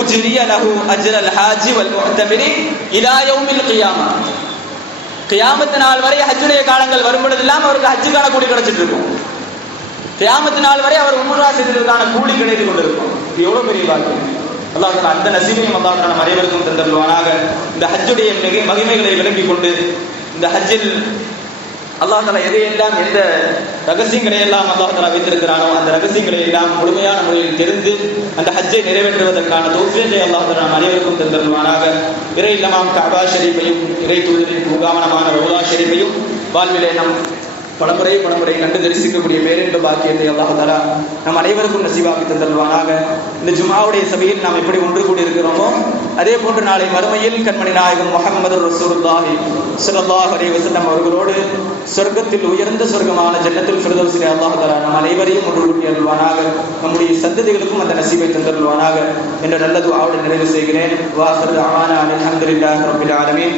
உஜ்ரிய லஹு அஜ்ரல் ஹாஜி வல் முஅ்தமிரி இலா யௌமில் கியாமா, கியாமத்து நாள் வரை ஹஜ்ஜுடைய காலங்கள் வரும் பொழுதெல்லாம் அவருக்கு ஹஜ்ஜுக்கான கூலி கிடைச்சிட்டு இருக்கும். கியாமத்து நாள் வரை அவர் உம்ரா செய்ததற்கான கூலி கிடைத்துக் கொண்டிருக்கும். இது எவ்வளவு பெரிய பாக்கியம்! அல்லாஹ் தஆலா அந்த நசீபையும் அல்லாஹ் தஆலா நம் அனைவருக்கும் தந்தருள்வானாக. இந்த ஹஜ்ஜுடைய மகிமைகளை விளங்கிக் கொண்டு இந்த ஹஜ்ஜில் அல்லாஹ் தஆலா எதையெல்லாம் எந்த ரகசியங்களை எல்லாம் அல்லாஹ் தஆலா வைத்திருக்கிறானோ அந்த ரகசியங்களை எல்லாம் முழுமையான முறையில் தெரிந்து அந்த ஹஜ்ஜை நிறைவேற்றுவதற்கான தௌஃபீகை அல்லாஹ் தஆலா நம் அனைவருக்கும் தந்தருள்வானாக. இறை இல்லமாம் கஅபா ஷரீஃபையும் இறை தூதரின் பூங்காவனமான ரௌலா ஷரீஃபையும் வாழ்விலே நம் பலமுறை கண்டு தரிசிக்கக்கூடிய பேரின்ப பாக்கியத்தை அல்லாஹ் தஆலா நம் அனைவருக்கும் நசீபாக்கி தந்தருள்வானாக. இந்த ஜும்ஆவுடைய சபையில் நாம் எப்படி ஒன்று கூடி இருக்கிறோமோ அதே போன்று நாளை மறுமையில் கண்மணி நாயகம் முஹம்மது ரசூலுல்லாஹி ஸல்லல்லாஹு அலைஹி வஸல்லம் அவர்களோடு சொர்க்கத்தில் உயர்ந்த சொர்க்கமான ஜன்னத்துல் ஃபிர்தௌஸிலே அல்லாஹ் தஆலா நம் அனைவரையும் ஒன்று கூட்டி அருள்வானாக. நம்முடைய சந்ததிகளுக்கும் அந்த நசீபை தந்தருள்வானாக என்ற நல்ல துஆவோடு நிறைவு செய்கிறேன். வாஹிரு தஅவானா அல்ஹம்துலில்லாஹி ரப்பில் ஆலமீன்.